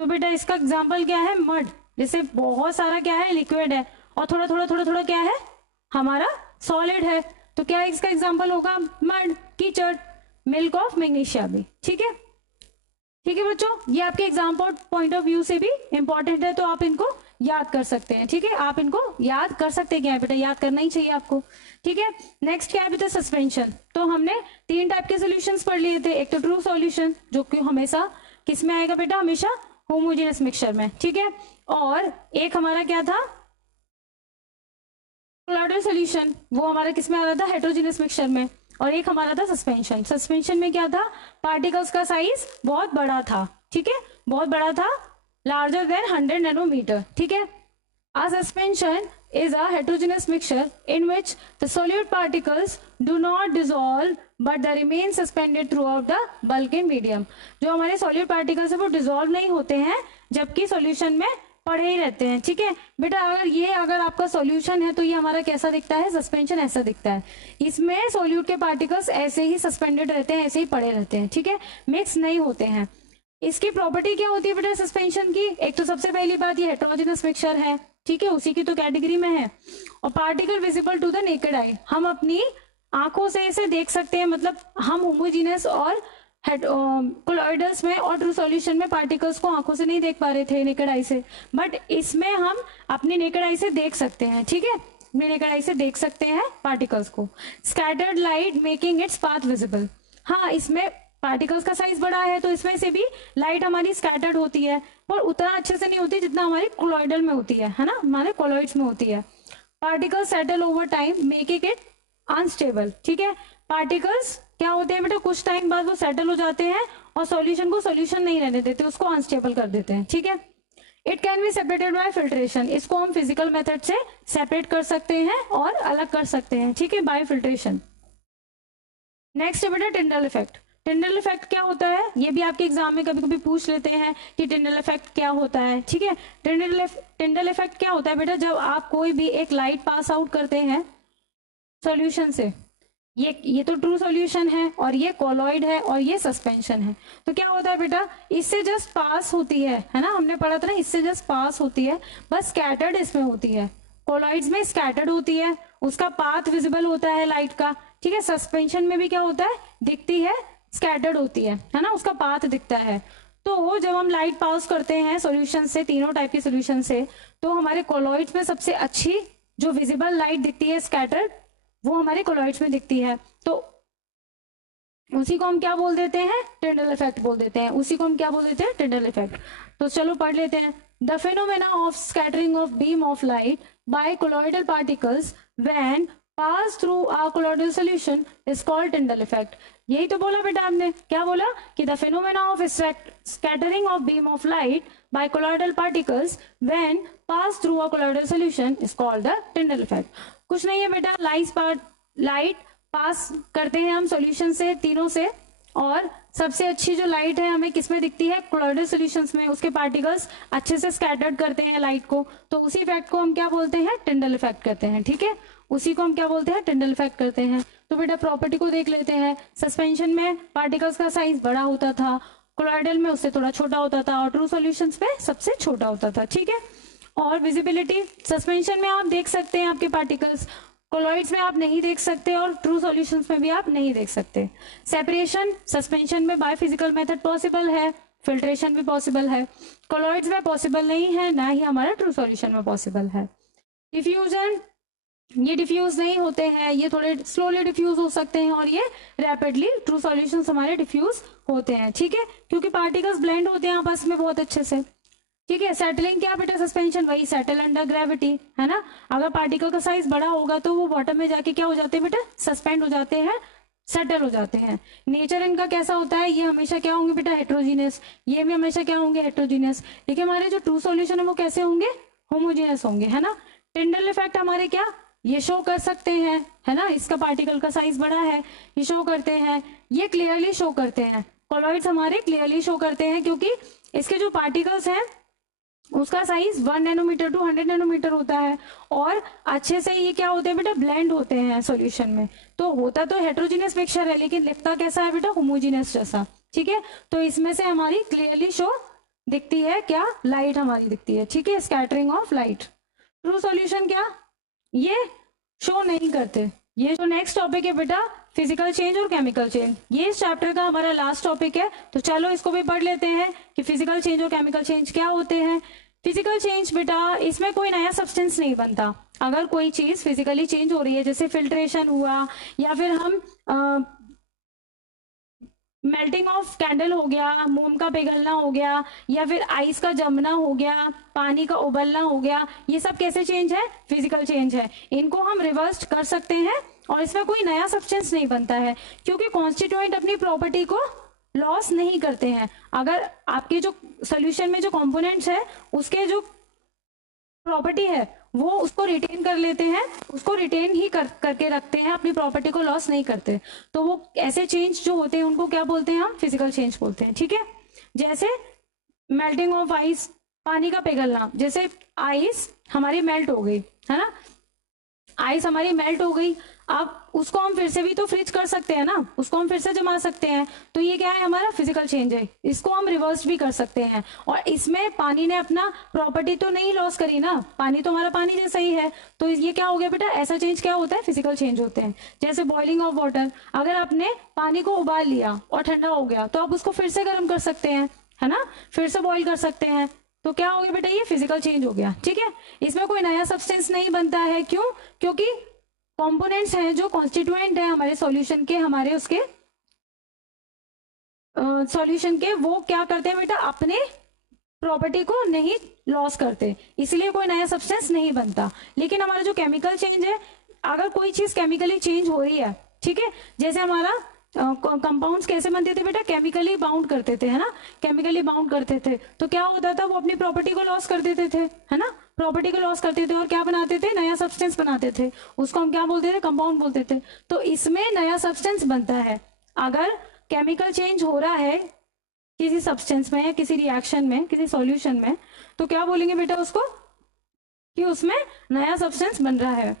तो बेटा इसका एग्जाम्पल क्या है, मड, जैसे बहुत सारा क्या है, लिक्विड है और थोड़ा थोड़ा थोड़ा थोड़ा क्या है, हमारा सॉलिड है, तो क्या इसका एग्जाम्पल होगा, मड, कीचड़, मिल्क ऑफ मैग्नीशिया भी, ठीक है। ठीक है बच्चों, ये आपके एग्जाम पॉइंट ऑफ व्यू से भी इंपॉर्टेंट है, तो आप इनको याद कर सकते हैं, ठीक है, आप इनको याद कर सकते हैं, क्या है बेटा, याद करना ही चाहिए आपको, ठीक है। नेक्स्ट क्या है बेटा, सस्पेंशन। तो हमने 3 टाइप के सॉल्यूशंस पढ़ लिए थे, एक तो ट्रू सॉल्यूशन जो कि हमेशा किस में आएगा बेटा, हमेशा होमोजेनस मिक्सचर में, ठीक है, और एक हमारा क्या था, कोलॉइडल सॉल्यूशन, वो हमारा किस में आ रहा था, हेटेरोजेनस मिक्सचर में, और एक हमारा था सस्पेंशन। सस्पेंशन में क्या था, पार्टिकल्स का साइज बहुत बड़ा था, ठीक है, बहुत बड़ा था, लार्जर देन 100 नैनोमीटर, ठीक है। A suspension is a heterogeneous mixture in which the solute particles do not dissolve but they remain suspended throughout the bulk in medium। जो हमारे solute particles है वो dissolve नहीं होते हैं जबकि solution में पड़े ही रहते हैं, ठीक है बेटा। अगर आपका सॉल्यूशन है तो ये हमारा कैसा दिखता है, सस्पेंशन ऐसा दिखता है। इसमें सोल्यूट के पार्टिकल्स ऐसे ही सस्पेंडेड रहते हैं, ऐसे ही पड़े रहते हैं, ठीक है, मिक्स नहीं होते हैं। इसकी प्रॉपर्टी क्या होती है बेटा सस्पेंशन की, एक तो सबसे पहली बात ये हेटेरोजेनस मिक्सचर है, ठीक है, उसी की तो कैटेगरी में है, और particle visible to the naked eye, हम अपनी आंखों से इसे देख सकते हैं, मतलब हम होमोजीनस और कोलॉइडल्स में और ट्रू सॉल्यूशन में पार्टिकल्स को आंखों से नहीं देख पा रहे थे नेकेड आई से, बट इसमें हम अपनी नेकेड आई से देख सकते हैं, ठीक है, अपनी नेकेड आई से देख सकते हैं पार्टिकल्स को। Scattered light making its path visible, हाँ इसमें पार्टिकल्स का साइज बड़ा है तो इसमें से भी लाइट हमारी स्कैटर्ड होती है, पर उतना अच्छे से नहीं होती जितना हमारी कोलॉइडल में होती है ना, हमारे कोलॉइड्स में होती है। Particles settle over time making it unstable, ठीक है, पार्टिकल्स क्या होते हैं बेटा, कुछ टाइम बाद वो सेटल हो जाते हैं और सॉल्यूशन को सॉल्यूशन नहीं रहने देते, उसको अनस्टेबल कर देते हैं, ठीक है। It can be separated by filtration, इसको हम फिजिकल मेथड से सेपरेट कर सकते हैं और अलग कर सकते हैं, ठीक है, बाय फिल्ट्रेशन। नेक्स्ट है बेटा टिंडल इफेक्ट। टिंडल इफेक्ट क्या होता है, ये भी आपके एग्जाम में कभी कभी पूछ लेते हैं कि टिंडल इफेक्ट क्या होता है, ठीक है। टिंडल इफेक्ट क्या होता है बेटा, जब आप कोई भी एक लाइट पास आउट करते हैं सॉल्यूशन से, ये तो ट्रू सॉल्यूशन है और ये कोलॉइड है और ये सस्पेंशन है, तो क्या होता है बेटा, इससे जस्ट पास होती है ना, हमने पढ़ा था ना, इससे जस्ट पास होती है, बस स्कैटर्ड इसमें होती है, कोलॉइड्स में स्कैटर्ड होती है, उसका पाथ विजिबल होता है लाइट का, ठीक है। सस्पेंशन में भी क्या होता है, दिखती है, स्कैटर्ड होती है ना, उसका पाथ दिखता है। तो जब हम लाइट पास करते हैं सॉल्यूशन से, तीनों टाइप के सॉल्यूशन से, तो हमारे कोलॉइड्स में सबसे अच्छी जो विजिबल लाइट दिखती है स्कैटर्ड, वो हमारे कोलॉइड्स में दिखती है, तो उसी को हम क्या बोल देते हैं, टिंडल इफेक्ट बोल देते हैं, उसी को हम क्या बोल देते हैं, टिंडल इफेक्ट। तो चलो पढ़ लेते हैं। The phenomena of scattering of beam of light by colloidal particles when pass through a colloidal solution is called Tyndall effect. यही तो बोला बेटा आपने, क्या बोला कि the phenomena of scattering of beam of light by colloidal particles when pass through a colloidal solution is called the Tyndall effect. कुछ नहीं है बेटा, लाइट पास करते हैं हम सॉल्यूशन से, तीनों से, और सबसे अच्छी जो लाइट है हमें किसमें दिखती है, कोलॉइडल सॉल्यूशंस में, उसके पार्टिकल्स अच्छे से स्कैटर्ड करते हैं लाइट को, तो उसी इफेक्ट को हम क्या बोलते हैं, टिंडल इफेक्ट करते हैं, ठीक है, उसी को हम क्या बोलते हैं, टिंडल इफेक्ट करते हैं। तो बेटा प्रॉपर्टी को देख लेते हैं। सस्पेंशन में पार्टिकल्स का साइज बड़ा होता था, कोलॉइडल में उससे थोड़ा छोटा होता था, और ट्रू सॉल्यूशंस में सबसे छोटा होता था, ठीक है। और विजिबिलिटी, सस्पेंशन में आप देख सकते हैं आपके पार्टिकल्स, कोलॉइड्स में आप नहीं देख सकते और ट्रू सॉल्यूशंस में भी आप नहीं देख सकते। सेपरेशन, सस्पेंशन में बाय फिजिकल मेथड पॉसिबल है, फिल्ट्रेशन भी पॉसिबल है, कोलॉइड्स में पॉसिबल नहीं है, ना ही हमारा ट्रू सॉल्यूशन में पॉसिबल है। डिफ्यूजन, ये डिफ्यूज नहीं होते हैं, ये थोड़े स्लोली डिफ्यूज हो सकते हैं, और ये रैपिडली ट्रू सॉल्यूशंस हमारे डिफ्यूज होते हैं, ठीक है, क्योंकि पार्टिकल्स ब्लेंड होते हैं आपस में बहुत अच्छे से, ठीक है। सेटलिंग क्या बेटा, सस्पेंशन, वही सेटल अंडर ग्रेविटी, है ना। अगर पार्टिकल का साइज बड़ा होगा तो वो बॉटम में जाके क्या हो जाते हैं बेटा, सस्पेंड हो जाते हैं सेटल हो जाते हैं। नेचर इनका कैसा होता है, ये हमेशा क्या होंगे बेटा, हेट्रोजीनियस, ये भी हमेशा क्या होंगे, हेट्रोजीनियस। लेकिन हमारे जो ट्रू सॉल्यूशन है वो कैसे होंगे, होमोजीनियस होंगे, है ना। टिंडल इफेक्ट हमारे क्या ये शो कर सकते हैं, है ना, इसका पार्टिकल का साइज बड़ा है, ये शो करते हैं, ये क्लियरली शो करते हैं। कॉलॉइड्स हमारे क्लियरली शो करते हैं क्योंकि इसके जो पार्टिकल्स हैं उसका साइज 1 नैनोमीटर टू 100 नैनोमीटर होता है, और अच्छे से ये क्या होते हैं बेटा, ब्लेंड होते हैं सॉल्यूशन में। तो होता तो हेट्रोजीनियस मिक्सचर है लेकिन लिखता कैसा है बेटा, होमोजीनियस जैसा, ठीक है। तो इसमें से हमारी क्लियरली शो दिखती है क्या, लाइट हमारी दिखती है, ठीक है, scattering of light. True solution क्या, ये शो नहीं करते। ये जो नेक्स्ट टॉपिक है बेटा, फिजिकल चेंज और केमिकल चेंज, ये इस चैप्टर का हमारा लास्ट टॉपिक है। तो चलो इसको भी पढ़ लेते हैं कि फिजिकल चेंज और केमिकल चेंज क्या होते हैं। फिजिकल चेंज बेटा, इसमें कोई नया सब्सटेंस नहीं बनता। अगर कोई चीज फिजिकली चेंज हो रही है, जैसे फिल्ट्रेशन हुआ, या फिर हम मेल्टिंग ऑफ कैंडल हो गया, मोम का पिघलना हो गया, या फिर आइस का जमना हो गया, पानी का उबलना हो गया, ये सब कैसे चेंज है, फिजिकल चेंज है। इनको हम रिवर्स कर सकते हैं और इसमें कोई नया सब्सटेंस नहीं बनता है क्योंकि कॉन्स्टिट्यूएंट अपनी प्रॉपर्टी को लॉस नहीं करते हैं। अगर आपके जो सोल्यूशन में जो कंपोनेंट्स है उसके जो प्रॉपर्टी है वो उसको रिटेन कर लेते हैं, उसको रिटेन ही करके रखते हैं, अपनी प्रॉपर्टी को लॉस नहीं करते। तो वो ऐसे चेंज जो होते हैं उनको क्या बोलते हैं, हम फिजिकल चेंज बोलते हैं, ठीक है। जैसे मेल्टिंग ऑफ आइस, पानी का पिघलना, जैसे आइस हमारी मेल्ट हो गई, है ना, आइस हमारी मेल्ट हो गई, अब उसको हम फिर से भी तो फ्रीज कर सकते हैं ना, उसको हम फिर से जमा सकते हैं। तो ये क्या है, हमारा फिजिकल चेंज है। इसको हम रिवर्स भी कर सकते हैं, और इसमें पानी ने अपना प्रॉपर्टी तो नहीं लॉस करी ना, पानी तो हमारा पानी जैसा ही है। तो ये क्या हो गया बेटा, ऐसा चेंज क्या होता है, फिजिकल चेंज होते हैं। जैसे बॉइलिंग ऑफ वाटर, अगर आपने पानी को उबाल लिया और ठंडा हो गया तो आप उसको फिर से गर्म कर सकते हैं, है ना, फिर से बॉइल कर सकते हैं। तो क्या हो गया बेटा, ये फिजिकल चेंज हो गया, ठीक है। इसमें कोई नया सब्सटेंस नहीं बनता है, क्यों, क्योंकि कंपोनेंट्स हैं जो कॉन्स्टिट्यूएंट है हमारे सॉल्यूशन के, हमारे उसके सॉल्यूशन के, वो क्या करते हैं बेटा, अपने प्रॉपर्टी को नहीं लॉस करते, इसलिए कोई नया सब्सटेंस नहीं बनता। लेकिन हमारा जो केमिकल चेंज है, अगर कोई चीज केमिकली चेंज हो रही है, ठीक है, जैसे हमारा कंपाउंड्स कैसे बनते थे बेटा, केमिकली बाउंड करते थे, है ना, केमिकली बाउंड करते थे, तो क्या होता था, वो अपनी प्रॉपर्टी को लॉस कर देते थे, है ना, प्रॉपर्टी को लॉस करते थे और क्या बनाते थे, नया सब्सटेंस बनाते थे, उसको हम क्या बोलते थे, कंपाउंड बोलते थे। तो इसमें नया सब्सटेंस बनता है। अगर केमिकल चेंज हो रहा है किसी सब्सटेंस में या किसी रिएक्शन में, किसी सॉल्यूशन में, तो क्या बोलेंगे बेटा उसको, कि उसमें नया सब्सटेंस बन रहा है।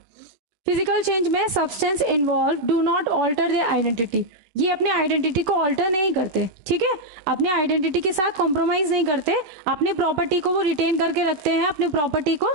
फिजिकल चेंज में substance involve do not alter their identity, ये अपने आइडेंटिटी को ऑल्टर नहीं करते, ठीक है, अपने आइडेंटिटी के साथ कॉम्प्रोमाइज नहीं करते, अपनी प्रॉपर्टी को वो रिटेन करके रखते हैं, अपनी प्रॉपर्टी को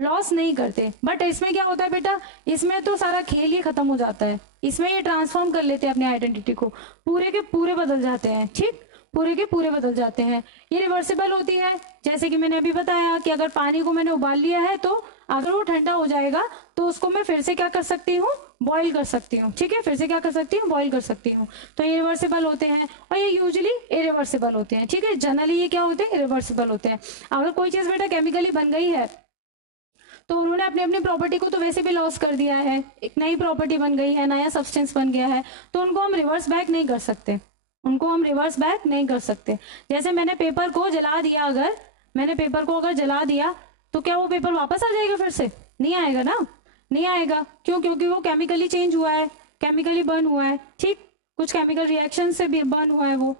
लॉस नहीं करते। बट इसमें क्या होता है बेटा, इसमें तो सारा खेल ही खत्म हो जाता है, इसमें ये ट्रांसफॉर्म कर लेते हैं अपनी आइडेंटिटी को, पूरे के पूरे बदल जाते हैं, ठीक, पूरे के पूरे बदल जाते हैं। ये रिवर्सिबल होती है, जैसे कि मैंने अभी बताया कि अगर पानी को मैंने उबाल लिया है तो अगर वो ठंडा हो जाएगा तो उसको मैं फिर से क्या कर सकती हूँ, बॉईल कर सकती हूँ, ठीक है, फिर से क्या कर सकती हूँ, बॉईल कर सकती हूँ। तो ये रिवर्सिबल होते हैं और ये यूजुअली इरिवर्सिबल होते हैं, ठीक है, जनरली ये क्या होते हैं, इरिवर्सिबल होते हैं। अगर कोई चीज बेटा केमिकली बन गई है तो उन्होंने अपनी अपनी प्रॉपर्टी को तो वैसे भी लॉस कर दिया है, एक नई प्रॉपर्टी बन गई है, नया सब्सटेंस बन गया है, तो उनको हम रिवर्स बैक नहीं कर सकते, उनको हम रिवर्स बैक नहीं कर सकते। जैसे मैंने पेपर को जला दिया, अगर मैंने पेपर को अगर जला दिया तो क्या वो पेपर वापस आ जाएगा, फिर से नहीं आएगा ना, नहीं आएगा, क्यों, क्योंकि वो केमिकली चेंज हुआ है, केमिकली बर्न हुआ है, ठीक, कुछ केमिकल रिएक्शन से भी बर्न हुआ है वो।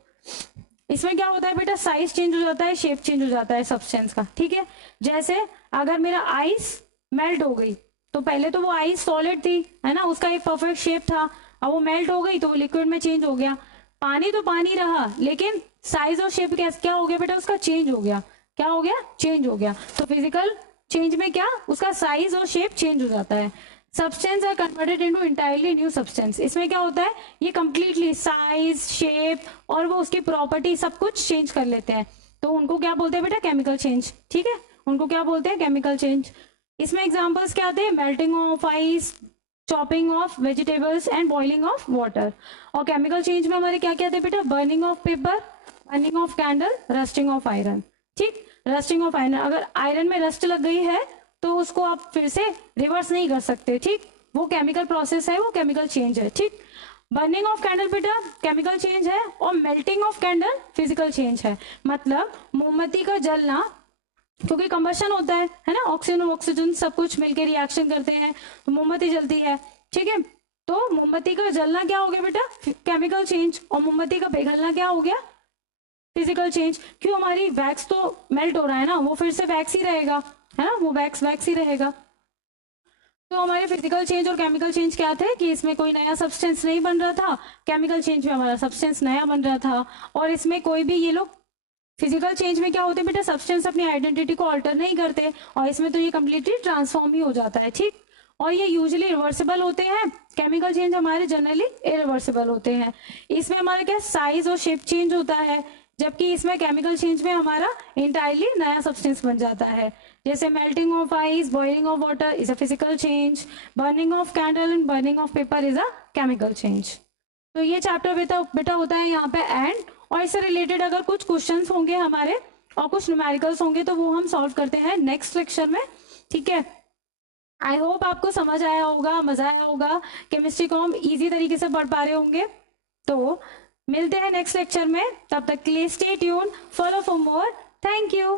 इसमें क्या होता है बेटा, साइज चेंज हो जाता है, शेप चेंज हो जाता है सब्सटेंस का, ठीक है। जैसे अगर मेरा आइस मेल्ट हो गई तो पहले तो वो आइस सॉलिड थी, है ना, उसका एक परफेक्ट शेप था, अब वो मेल्ट हो गई तो वो लिक्विड में चेंज हो गया। पानी तो पानी रहा लेकिन साइज और शेप क्या हो गया बेटा, उसका चेंज हो गया, क्या हो गया, चेंज हो गया। तो फिजिकल चेंज में क्या, उसका साइज और शेप चेंज हो जाता है। Substance are converted into entirely new substance, इसमें क्या होता है, ये कंप्लीटली साइज, शेप और वो उसकी प्रॉपर्टी सब कुछ चेंज कर लेते हैं, तो उनको क्या बोलते हैं बेटा, केमिकल चेंज, ठीक है, उनको क्या बोलते हैं, केमिकल चेंज। इसमें एग्जांपल्स क्या आते हैं, melting of ice, chopping of vegetables and boiling of water. और केमिकल चेंज में हमारे क्या क्या थे बेटा, burning of paper, burning of candle, rusting of iron, ठीक, रस्टिंग ऑफ आयरन, अगर आयरन में रस्ट लग गई है तो उसको आप फिर से रिवर्स नहीं कर सकते, ठीक, वो केमिकल प्रोसेस है, वो केमिकल चेंज है, ठीक। बर्निंग ऑफ कैंडल बेटा केमिकल चेंज है और melting of candle physical change है। मतलब मोमबत्ती का जलना, क्योंकि कंबशन होता है ना, ऑक्सीजन और ऑक्सीजन सब कुछ मिलकर रिएक्शन करते हैं तो मोमबत्ती जलती है, ठीक है। तो मोमबत्ती का जलना क्या हो गया बेटा, केमिकल चेंज, और मोमबत्ती का पिघलना क्या हो गया, फिजिकल चेंज। क्यों, हमारी वैक्स तो मेल्ट हो रहा है ना, वो फिर से वैक्स ही रहेगा, है ना, वो वैक्स ही रहेगा। तो हमारे फिजिकल चेंज और केमिकल चेंज क्या थे कि इसमें कोई नया सब्सटेंस नहीं बन रहा था, केमिकल चेंज में हमारा सब्सटेंस नया बन रहा था, और इसमें कोई भी, ये लोग फिजिकल चेंज में क्या होते हैं बेटा, सब्सटेंस अपनी आइडेंटिटी को ऑल्टर नहीं करते, और इसमें तो ये कंप्लीटली ट्रांसफॉर्म ही हो जाता है, ठीक। और ये यूजुअली रिवर्सिबल होते हैं, केमिकल चेंज हमारे जनरली इरिवर्सिबल होते हैं। इसमें हमारा क्या साइज और शेप चेंज होता है, जबकि इसमें केमिकल चेंज में हमारा इंटायरली नया सब्सटेंस बन जाता है। जैसे melting of ice, boiling of water is a physical change, burning of candle and burning of paper is a chemical change. तो ये चैप्टर बेटा होता है यहाँ पे एंड, और इससे रिलेटेड अगर कुछ क्वेश्चंस होंगे हमारे और कुछ न्यूमेरिकल्स होंगे तो वो हम सॉल्व करते हैं नेक्स्ट लेक्चर में, ठीक है। आई होप आपको समझ आया होगा, मजा आया होगा, केमिस्ट्री को हम इजी तरीके से पढ़ पा रहे होंगे। तो मिलते हैं नेक्स्ट लेक्चर में, तब तक के लिए stay tune, follow for more, thank you.